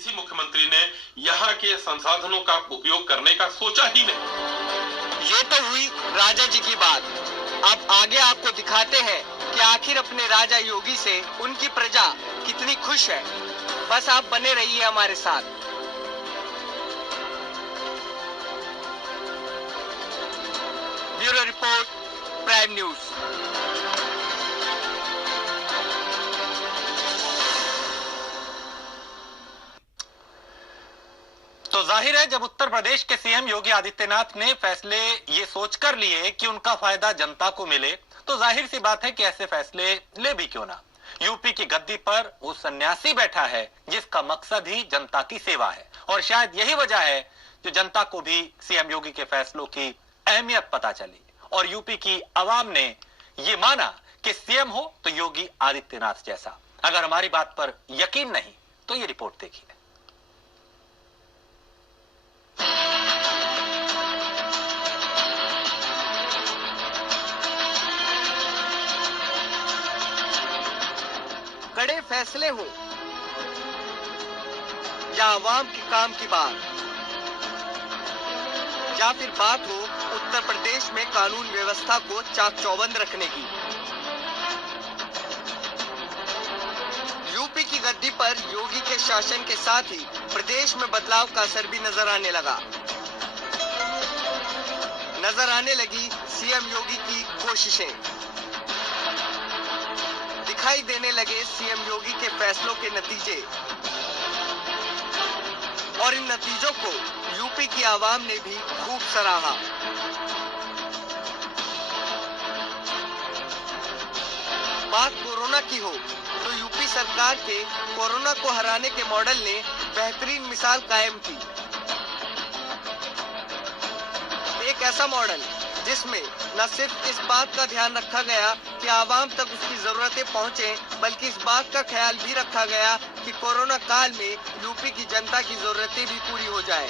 किसी मुख्यमंत्री ने यहाँ के संसाधनों का उपयोग करने का सोचा ही नहीं। ये तो हुई राजा जी की बात। अब आगे आपको दिखाते हैं कि आखिर अपने राजा योगी से उनकी प्रजा कितनी खुश है। बस आप बने रहिए हमारे साथ। Bureau report, prime news. तो जाहिर है जब उत्तर प्रदेश के सीएम योगी आदित्यनाथ ने फैसले ये सोचकर लिए कि उनका फायदा जनता को मिले, तो जाहिर सी बात है कि ऐसे फैसले ले भी क्यों ना। यूपी की गद्दी पर वो सन्यासी बैठा है जिसका मकसद ही जनता की सेवा है, और शायद यही वजह है जो जनता को भी सीएम योगी के फैसलों की अहमियत पता चली और यूपी की आवाम ने ये माना कि सीएम हो तो योगी आदित्यनाथ जैसा। अगर हमारी बात पर यकीन नहीं तो ये रिपोर्ट देखिए। कड़े फैसले हो या आवाम के काम की बात, या फिर बात हो उत्तर प्रदेश में कानून व्यवस्था को चाक चौबंद रखने की, यूपी की गद्दी पर योगी के शासन के साथ ही प्रदेश में बदलाव का असर भी नजर आने लगा। नजर आने लगी सीएम योगी की कोशिशें, दिखाई देने लगे सीएम योगी के फैसलों के नतीजे, और इन नतीजों को यूपी की आवाम ने भी खूब सराहा। बात कोरोना की हो तो यूपी सरकार के कोरोना को हराने के मॉडल ने बेहतरीन मिसाल कायम की। एक ऐसा मॉडल जिसमें न सिर्फ इस बात का ध्यान रखा गया कि आवाम तक उसकी जरूरतें पहुंचे, बल्कि इस बात का ख्याल भी रखा गया कि कोरोना काल में यूपी की जनता की जरूरतें भी पूरी हो जाए।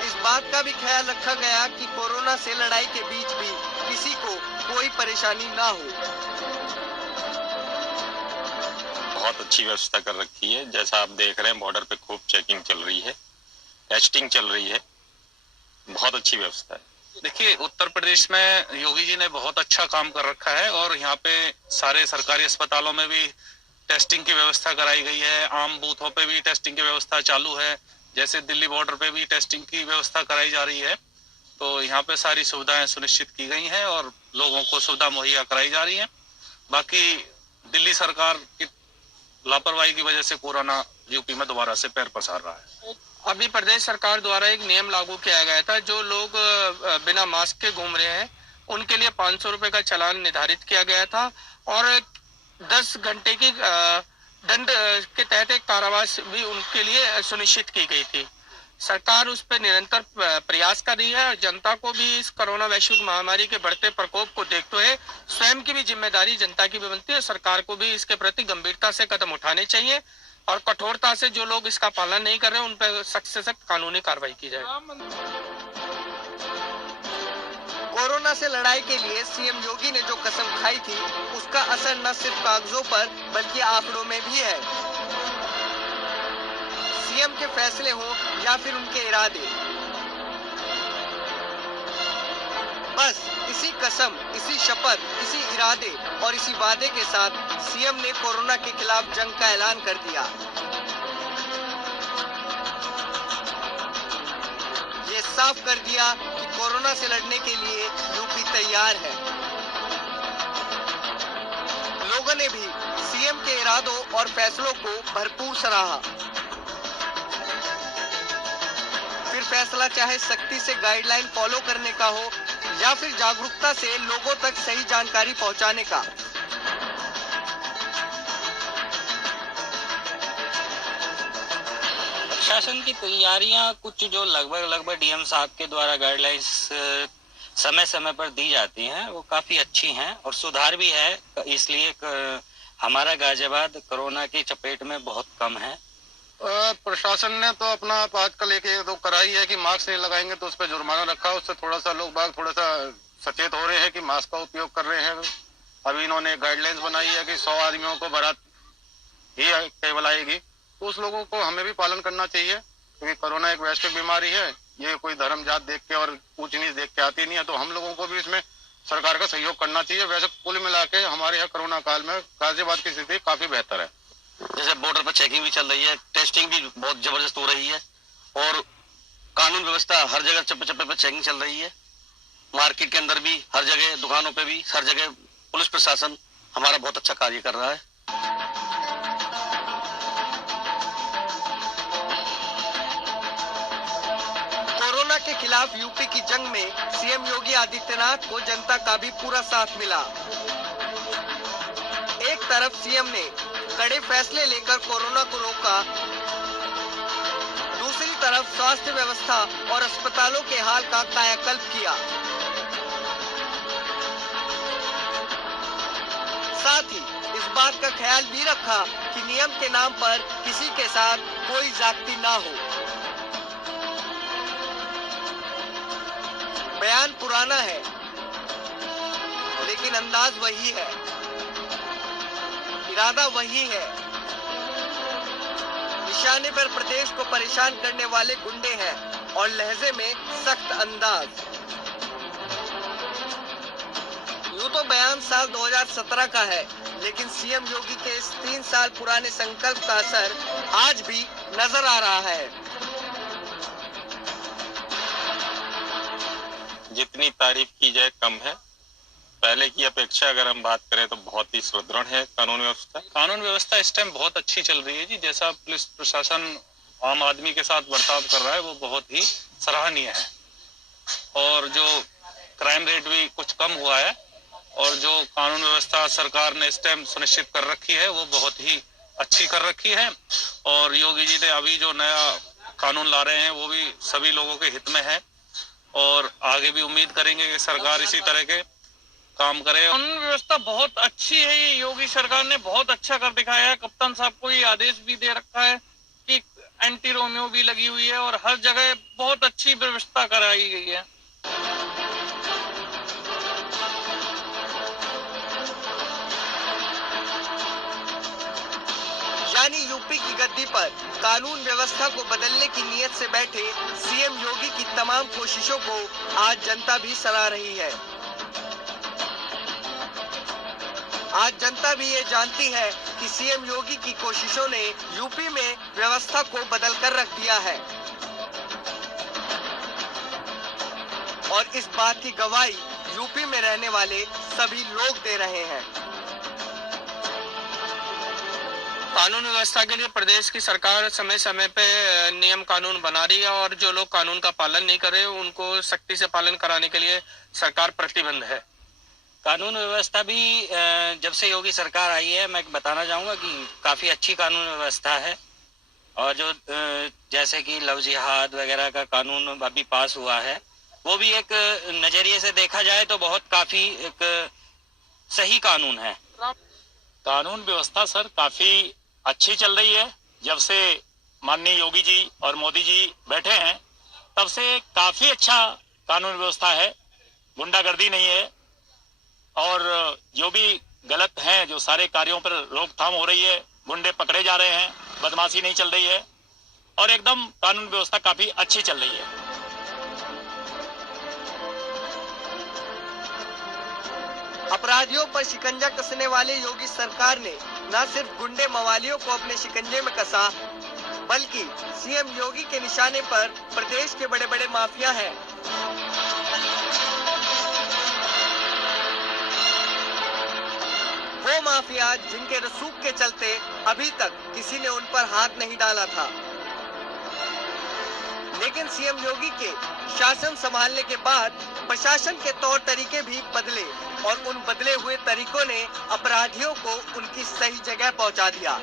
इस बात का भी ख्याल रखा गया कि कोरोना से लड़ाई के बीच भी किसी को कोई परेशानी ना हो। बहुत अच्छी व्यवस्था कर रखी है। जैसा आप देख रहे हैं बॉर्डर पे खूब चेकिंग चल रही है, टेस्टिंग चल रही है, बहुत अच्छी व्यवस्था है। देखिए उत्तर प्रदेश में योगी जी ने बहुत अच्छा काम कर रखा है और यहाँ पे सारे सरकारी अस्पतालों में भी टेस्टिंग की व्यवस्था कराई गई है। आम बूथों पे भी टेस्टिंग की व्यवस्था चालू है। जैसे दिल्ली बॉर्डर पे भी टेस्टिंग की व्यवस्था कराई जा रही है। तो यहाँ पे सारी सुविधाएं सुनिश्चित की गई हैं और लोगों को सुविधा मुहैया कराई जा रही है। बाकी दिल्ली सरकार की लापरवाही की वजह से कोरोना यूपी में दोबारा से पैर पसार रहा है। अभी प्रदेश सरकार द्वारा एक नियम लागू किया गया था, जो लोग बिना मास्क के घूम रहे हैं उनके लिए 500 रुपए का चालान निर्धारित किया गया था और 10 घंटे की दंड के तहत एक कारावास भी उनके लिए सुनिश्चित की गई थी। सरकार उस पर निरंतर प्रयास कर रही है और जनता को भी इस कोरोना वैश्विक महामारी के बढ़ते प्रकोप को देखते हुए स्वयं की भी जिम्मेदारी जनता की भी बनती है। सरकार को भी इसके प्रति गंभीरता से कदम उठाने चाहिए और कठोरता से जो लोग इसका पालन नहीं कर रहे उन पर सख्त से सख्त कानूनी कार्रवाई की जाए। कोरोना से लड़ाई के लिए सीएम योगी ने जो कसम खाई थी उसका असर न सिर्फ कागजों पर बल्कि आंकड़ों में भी है। सीएम के फैसले हो या फिर उनके इरादे, बस इसी कसम, इसी शपथ, इसी इरादे और इसी वादे के साथ सीएम ने कोरोना के खिलाफ जंग का ऐलान कर दिया। ये साफ कर दिया कि कोरोना से लड़ने के लिए यूपी तैयार है। लोगों ने भी सीएम के इरादों और फैसलों को भरपूर सराहा। फिर फैसला चाहे सख्ती से गाइडलाइन फॉलो करने का हो या फिर जागरूकता से लोगों तक सही जानकारी पहुंचाने का। प्रशासन की तैयारियां कुछ जो लगभग डीएम साहब के द्वारा गाइडलाइंस समय समय पर दी जाती हैं वो काफी अच्छी हैं और सुधार भी है। इसलिए हमारा गाजियाबाद कोरोना की चपेट में बहुत कम है। प्रशासन ने तो अपना आजकल एक तो कराई है कि मास्क नहीं लगाएंगे तो उस पर जुर्माना रखा। उससे थोड़ा सा लोग बाग थोड़ा सा सचेत हो रहे हैं कि मास्क का उपयोग कर रहे हैं। अभी इन्होंने गाइडलाइंस बनाई है कि 100 आदमियों को बारात ही केवल आएगी, तो उस लोगों को हमें भी पालन करना चाहिए, क्योंकि कोरोना एक वैश्विक बीमारी है। ये कोई धर्म जात देख के और ऊंच नीच देख के आती नहीं है, तो हम लोगों को भी इसमें सरकार का सहयोग करना चाहिए। वैसे कुल मिला के हमारे यहाँ कोरोना काल में गाजियाबाद की स्थिति काफी बेहतर है। जैसे बॉर्डर पर चेकिंग भी चल रही है, टेस्टिंग भी बहुत जबरदस्त हो रही है और कानून व्यवस्था हर जगह चप्पे चप्पे पर चेकिंग चल रही है। मार्केट के अंदर भी, हर जगह दुकानों पे भी, हर जगह पुलिस प्रशासन हमारा बहुत अच्छा कार्य कर रहा है। कोरोना के खिलाफ यूपी की जंग में सीएम योगी आदित्यनाथ को जनता का भी पूरा साथ मिला। एक तरफ सीएम ने कड़े फैसले लेकर कोरोना को रोका, दूसरी तरफ स्वास्थ्य व्यवस्था और अस्पतालों के हाल का कायाकल्प किया। साथ ही इस बात का ख्याल भी रखा कि नियम के नाम पर किसी के साथ कोई जाति ना हो। बयान पुराना है, लेकिन अंदाज वही है, इरादा वही है। निशाने पर प्रदेश को परेशान करने वाले गुंडे हैं और लहजे में सख्त अंदाज। यूं तो बयान साल 2017 का है, लेकिन सीएम योगी के इस 3 साल पुराने संकल्प का असर आज भी नजर आ रहा है। जितनी तारीफ की जाए कम है। पहले की अपेक्षा अगर हम बात करें तो बहुत ही सुदृढ़ है कानून व्यवस्था। कानून व्यवस्था इस टाइम बहुत अच्छी चल रही है जी। जैसा पुलिस प्रशासन आम आदमी के साथ बर्ताव कर रहा है वो बहुत ही सराहनीय है, और जो क्राइम रेट भी कुछ कम हुआ है, और जो कानून व्यवस्था सरकार ने इस टाइम सुनिश्चित कर रखी है वो बहुत ही अच्छी कर रखी है। और योगी जी ने अभी जो नया कानून ला रहे हैं वो भी सभी लोगों के हित में है, और आगे भी उम्मीद करेंगे कि सरकार इसी तरह के काम करे। कानून व्यवस्था बहुत अच्छी है, ये योगी सरकार ने बहुत अच्छा कर दिखाया है। कप्तान साहब को ये आदेश भी दे रखा है कि एंटी रोमियो भी लगी हुई है और हर जगह बहुत अच्छी व्यवस्था कराई गई है। यानी यूपी की गद्दी पर कानून व्यवस्था को बदलने की नीयत से बैठे सीएम योगी की तमाम कोशिशों को आज जनता भी सराह रही है। आज जनता भी ये जानती है कि सीएम योगी की कोशिशों ने यूपी में व्यवस्था को बदल कर रख दिया है, और इस बात की गवाही यूपी में रहने वाले सभी लोग दे रहे हैं। कानून व्यवस्था के लिए प्रदेश की सरकार समय समय पे नियम कानून बना रही है, और जो लोग कानून का पालन नहीं कर रहे उनको सख्ती से पालन कराने के लिए सरकार प्रतिबद्ध है। कानून व्यवस्था भी जब से योगी सरकार आई है, मैं बताना चाहूंगा कि काफी अच्छी कानून व्यवस्था है। और जो जैसे कि लव जिहाद वगैरह का कानून अभी पास हुआ है, वो भी एक नजरिए से देखा जाए तो बहुत काफी एक सही कानून है। कानून व्यवस्था सर काफी अच्छी चल रही है। जब से माननीय योगी जी और मोदी जी बैठे हैं तब से काफी अच्छा कानून व्यवस्था है। गुंडागर्दी नहीं है, और जो भी गलत हैं, जो सारे कार्यों पर रोकथाम हो रही है, गुंडे पकड़े जा रहे हैं, बदमाशी नहीं चल रही है, और एकदम कानून व्यवस्था काफी अच्छी चल रही है। अपराधियों पर शिकंजा कसने वाले योगी सरकार ने न सिर्फ गुंडे मवालियों को अपने शिकंजे में कसा, बल्कि सीएम योगी के निशाने पर प्रदेश के बड़े बड़े माफिया हैं। वो माफिया जिनके रसूख के चलते अभी तक किसी ने उन पर हाथ नहीं डाला था, लेकिन सीएम योगी के शासन संभालने के बाद प्रशासन के तौर तरीके भी बदले, और उन बदले हुए तरीकों ने अपराधियों को उनकी सही जगह पहुंचा दिया।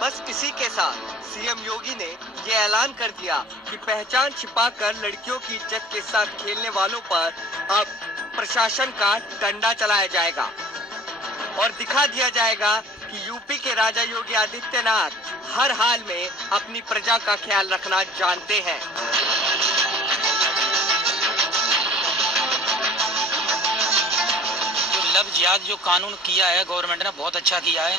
बस इसी के साथ सीएम योगी ने ये ऐलान कर दिया कि पहचान छिपाकर लड़कियों की इज्जत के साथ खेलने वालों पर अब प्रशासन का डंडा चलाया जाएगा, और दिखा दिया जाएगा कि यूपी के राजा योगी आदित्यनाथ हर हाल में अपनी प्रजा का ख्याल रखना जानते हैं। लब जिहाद जो कानून किया है गवर्नमेंट ने बहुत अच्छा किया है।